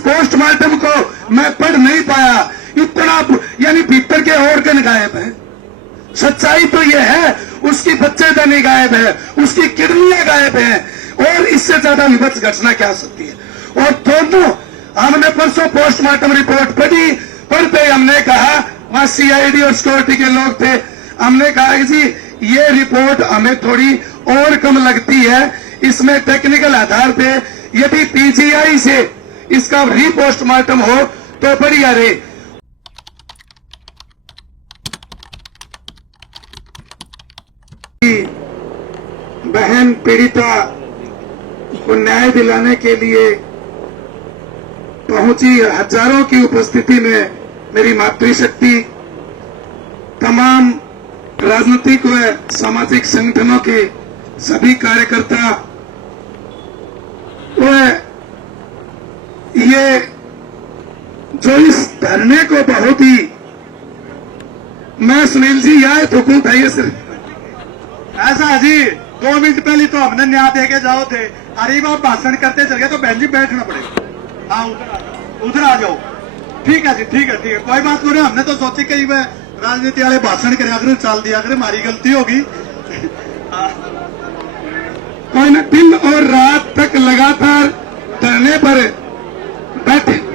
Postmortem को मैं पढ़ नहीं पाया, इतना यानी भीतर के ऑर्गन गायब है। सच्चाई तो यह है उसकी बच्चेदानी गायब है, उसकी किडनियां गायब है, और इससे ज्यादा विभत्स घटना क्या हो सकती है। और दोनों हमने परसों पोस्टमार्टम रिपोर्ट पढ़ी, पढ़ते हमने कहा, वहां सीआईडी और सिक्योरिटी के लोग थे, हमने कहा कि जी ये रिपोर्ट हमें थोड़ी और कम लगती है, इसमें टेक्निकल आधार पे यदि पीजीआई से इसका रीपोस्टमार्टम हो तो बढ़िया रहे। बहन पीड़िता को न्याय दिलाने के लिए पहुंची हजारों की उपस्थिति में मेरी मातृशक्ति, तमाम राजनीतिक व सामाजिक संगठनों के सभी कार्यकर्ता व ये जो इस धरने को बहुत ही, मैं सुनील जी यहाँ थुकूं था ये सिर्फ ऐसा जी 2 मिनट पहले तो हमने न्याय दे के जाओ थे, अरे आप भाषण करते चल गए तो बहन जी बैठना पड़ेगा। हाँ उधर आ जाओ। ठीक है जी, ठीक है, कोई बात नहीं। हमने तो सोची कहीं मैं राजनीति वाले भाषण करे अगर चाल दिया अगर हमारी गलती होगी। कोई न दिन और रात तक लगातार धरने पर बैठे।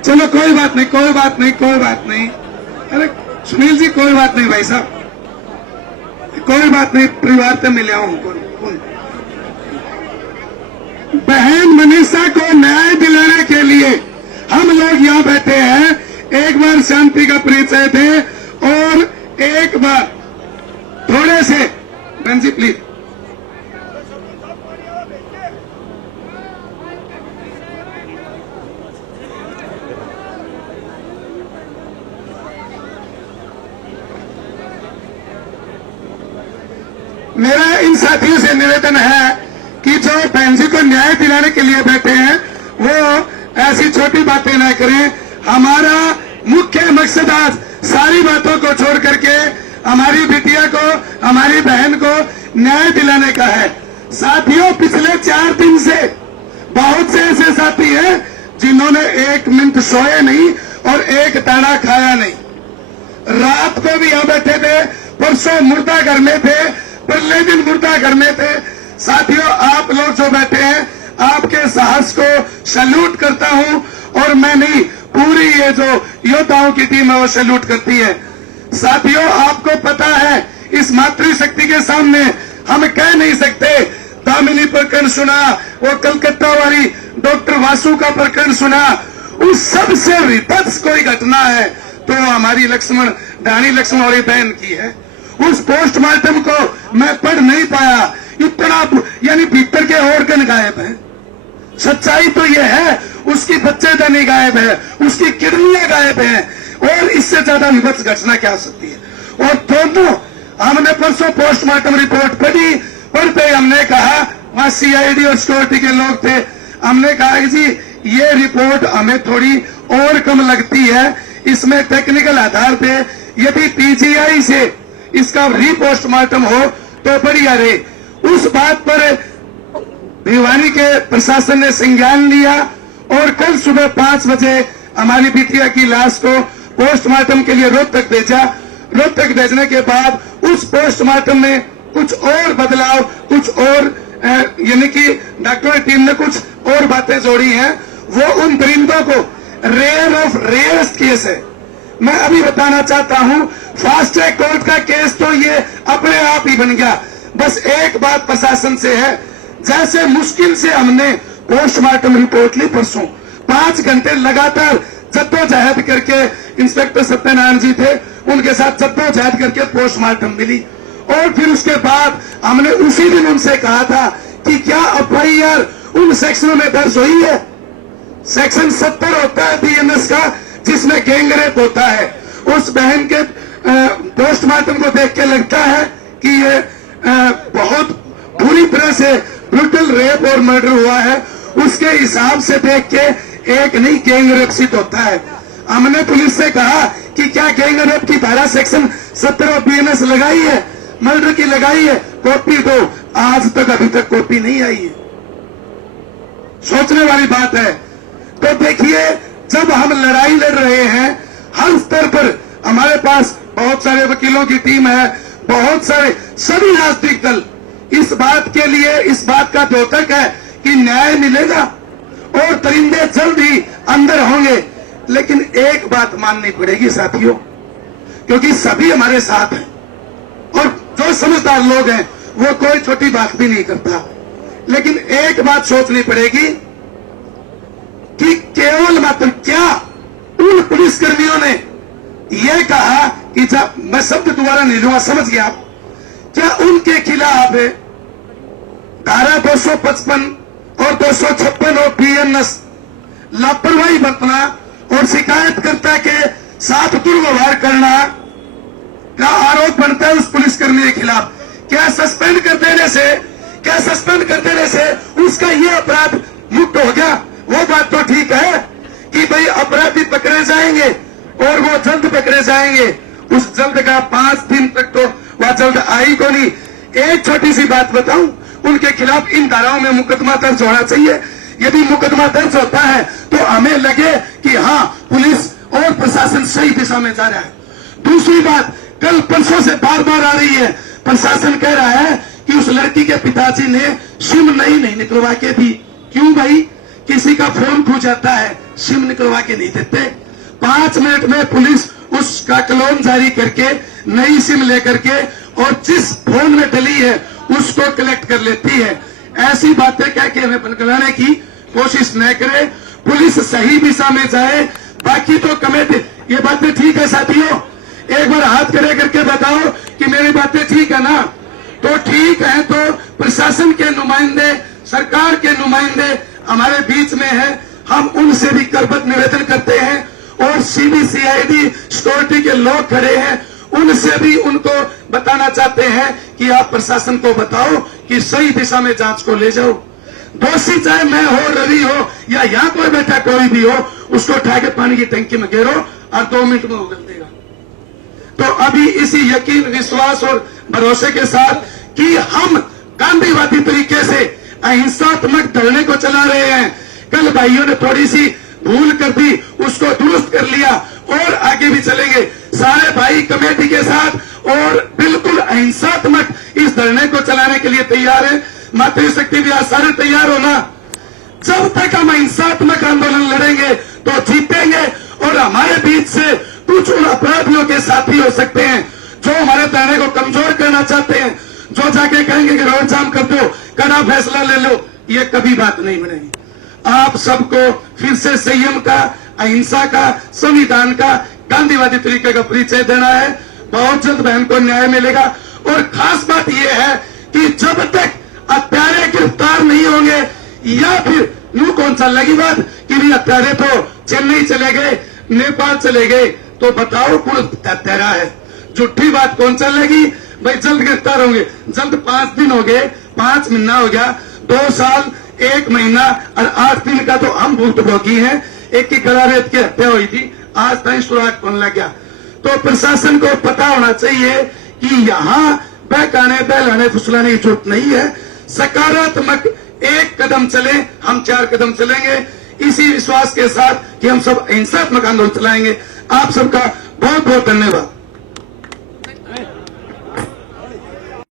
चलो कोई बात नहीं, कोई बात नहीं, कोई बात नहीं। अरे सुनील जी कोई बात नहीं भाई साहब, कोई बात नहीं, परिवार से मिले हूं। बहन मनीषा को न्याय दिलाने के लिए हम लोग यहाँ बैठे हैं। एक बार शांति का परिचय दे और एक बार थोड़े से, बहन जी प्लीज। मेरा इन साथियों से निवेदन है कि जो बहन जी को न्याय दिलाने के लिए बैठे हैं वो ऐसी छोटी बातें न करें। हमारा मुख्य मकसद आज सारी बातों को छोड़ करके हमारी बिटिया को, हमारी बहन को न्याय दिलाने का है। साथियों पिछले 4 दिन से बहुत से ऐसे साथी हैं जिन्होंने 1 मिनट सोए नहीं और एक दाना खाया नहीं। रात को भी यहाँ बैठे थे, परसों मुर्दा घर में थे, पिछले दिन मुर्दा घर में थे। साथियों आप लोग जो बैठे हैं आपके साहस को सैल्यूट करता हूं, और मैं नहीं पूरी ये जो योद्धाओं की टीम है वो सैल्यूट करती है। साथियों आपको पता है इस मातृशक्ति के सामने हम कह नहीं सकते। दामिनी प्रकरण सुना, वो कलकत्ता वाली डॉक्टर वासु का प्रकरण सुना, उस सबसे विभत्स कोई घटना है तो हमारी लक्ष्मण रानी लक्ष्मण बहन की है। उस पोस्टमार्टम को मैं पढ़ नहीं पाया, इतना यानी भीतर के ऑर्गन गायब है। सच्चाई तो यह है उसकी बच्चेदानी गायब है, उसकी किडनियां गायब है, और इससे ज्यादा विभत्स घटना क्या हो सकती है। और दोनों हमने परसों पोस्टमार्टम रिपोर्ट पढ़ी, पढ़ते हमने कहा, वहां सीआईडी और सिक्योरिटी के लोग थे, हमने कहा कि जी ये रिपोर्ट हमें थोड़ी और कम लगती है, इसमें टेक्निकल आधार पे यदि पीजीआई से इसका रीपोस्टमार्टम हो तो बढ़िया रहे। उस बात पर भिवानी के प्रशासन ने संज्ञान लिया और कल सुबह 5 बजे हमारी बिटिया की लाश को पोस्टमार्टम के लिए रोहतक भेजा। रोहतक भेजने के बाद उस पोस्टमार्टम में कुछ और बदलाव, कुछ और यानी कि डॉक्टरों की टीम ने कुछ और बातें जोड़ी हैं। वो उन परिंदों को रेयर ऑफ रेयरेस्ट केस है। मैं अभी बताना चाहता हूं, फास्ट ट्रैक कोर्ट का केस तो ये अपने आप ही बन गया। बस एक बात प्रशासन से है, जैसे मुश्किल से हमने पोस्टमार्टम रिपोर्ट ली परसों, 5 घंटे लगातार जद्दोजहद करके, इंस्पेक्टर सत्यनारायण जी थे उनके साथ जद्दोजहद करके पोस्टमार्टम मिली। और फिर उसके बाद हमने उसी दिन उनसे कहा था कि क्या एफआईआर उन सेक्शनों में दर्ज हुई है। सेक्शन 70 होता है बीएनएस का जिसमें गैंगरेप होता है। उस बहन के पोस्टमार्टम को देख के लगता है कि ये बहुत बुरी तरह से ब्रूटल रेप और मर्डर हुआ है। उसके हिसाब से देख के एक नहीं गैंग रेप सिद्ध होता है। हमने पुलिस से कहा कि क्या गैंग रेप की धारा सेक्शन 17 BNS लगाई है, मर्डर की लगाई है, कॉपी दो। आज तक अभी तक कॉपी नहीं आई है। सोचने वाली बात है। तो देखिए, जब हम लड़ाई लड़ रहे हैं हर स्तर पर, हमारे पास बहुत सारे वकीलों की टीम है, बहुत सारे सभी राजनीतिक दल इस बात के लिए, इस बात का द्योतक है कि न्याय मिलेगा और दरिंदे जल्द ही अंदर होंगे। लेकिन एक बात माननी पड़ेगी साथियों, क्योंकि सभी हमारे साथ हैं और जो समझदार लोग हैं वो कोई छोटी बात भी नहीं करता। लेकिन एक बात सोचनी पड़ेगी कि केवल मात्र क्या उन पुलिसकर्मियों ने यह कहा कि जब मैं शब्द दोबारा नहीं लूंगा, समझ गया आप, क्या उनके खिलाफ धारा 255 और 256 और BNS लापरवाही बरतना और शिकायतकर्ता के साथ दुर्व्यवहार करना का आरोप बनता है उस पुलिसकर्मी के खिलाफ? क्या सस्पेंड कर देने से उसका ये अपराध मुक्त हो गया? वो बात तो ठीक है कि भाई अपराधी पकड़े जाएंगे और वो जल्द पकड़े जाएंगे। उस जल्द का 5 दिन तक तो वह जल्द आई को नहीं। एक छोटी सी बात बताऊं, उनके खिलाफ इन धाराओं में मुकदमा दर्ज होना चाहिए। यदि मुकदमा दर्ज होता है तो हमें लगे कि हाँ, पुलिस और प्रशासन सही दिशा में जा रहा है। दूसरी बात, कल परसों से बार बार आ रही है, प्रशासन कह रहा है कि उस लड़की के पिताजी ने सिम नहीं निकलवा के दी। क्यों भाई? किसी का फोन खो जाता है, सिम निकलवा के नहीं देते। 5 मिनट में पुलिस उसका क्लोन जारी करके नई सिम लेकर के और जिस फोन में डली है उसको कलेक्ट कर लेती है। ऐसी बातें कह के हमें पनकलाने की कोशिश न करे। पुलिस सही दिशा में जाए, बाकी तो कमेटी। ये बातें ठीक है साथियों? एक बार हाथ खड़े करके बताओ कि मेरी बातें ठीक है ना? तो ठीक है, तो प्रशासन के नुमाइंदे, सरकार के नुमाइंदे हमारे बीच में है। हम उनसे भी करबद्ध निवेदन करते हैं और CBCID सिक्योरिटी के लोग खड़े हैं, उनसे भी उनको बताना चाहते हैं कि आप प्रशासन को बताओ कि सही दिशा में जांच को ले जाओ। दोषी चाहे मैं हो, रवि हो या यहाँ कोई बैठा कोई भी हो, उसको उठा के पानी की टंकी में गिरो और 2 मिनट में उगल देगा। तो अभी इसी यकीन, विश्वास और भरोसे के साथ कि हम गांधीवादी तरीके से अहिंसात्मक धरने को चला रहे हैं। कल भाइयों ने थोड़ी सी भूल कर दी, उसको दुरुस्त कर लिया और आगे भी चलेंगे सारे भाई कमेटी के साथ और बिल्कुल अहिंसात्मक इस धरने को चलाने के लिए तैयार है। मातृशक्ति भी आज सारे तैयार होना। जब तक हम अहिंसात्मक आंदोलन लड़ेंगे तो जीतेंगे और हमारे बीच से कुछ उन अपराधियों के साथी हो सकते हैं जो हमारे धरने को कमजोर करना चाहते हैं, जो जाके कहेंगे कि रोड जाम कर दो, कड़ा फैसला ले लो। ये कभी बात नहीं बनेगी। आप सबको फिर से संयम का, अहिंसा का, संविधान का, गांधीवादी तरीके का परिचय देना है। बहुत जल्द बहन को न्याय मिलेगा। और खास बात यह है कि जब तक हत्यारे गिरफ्तार नहीं होंगे, या फिर यूं कौन सा लगी बात कि भी हत्यारे तो चेन्नई चले गए, नेपाल चले गए, तो बताओ कौन हत्यारा है? झूठी बात कौन सा लगी भाई? जल्द गिरफ्तार होंगे। जल्द 5 दिन हो गए, 5 महीना हो गया, 2 साल 1 महीना और 8 दिन का तो हम भुगतभोगी हैं। एक की गला रेत की हत्या हुई थी, आज तक सुराग कौन लग गया? तो प्रशासन को पता होना चाहिए कि यहाँ बहकाने, बहलाने, फुसलाने की जरूरत नहीं है। सकारात्मक एक कदम चले, हम 4 कदम चलेंगे, इसी विश्वास के साथ कि हम सब अहिंसात्मक आंदोलन चलाएंगे। आप सबका बहुत बहुत धन्यवाद।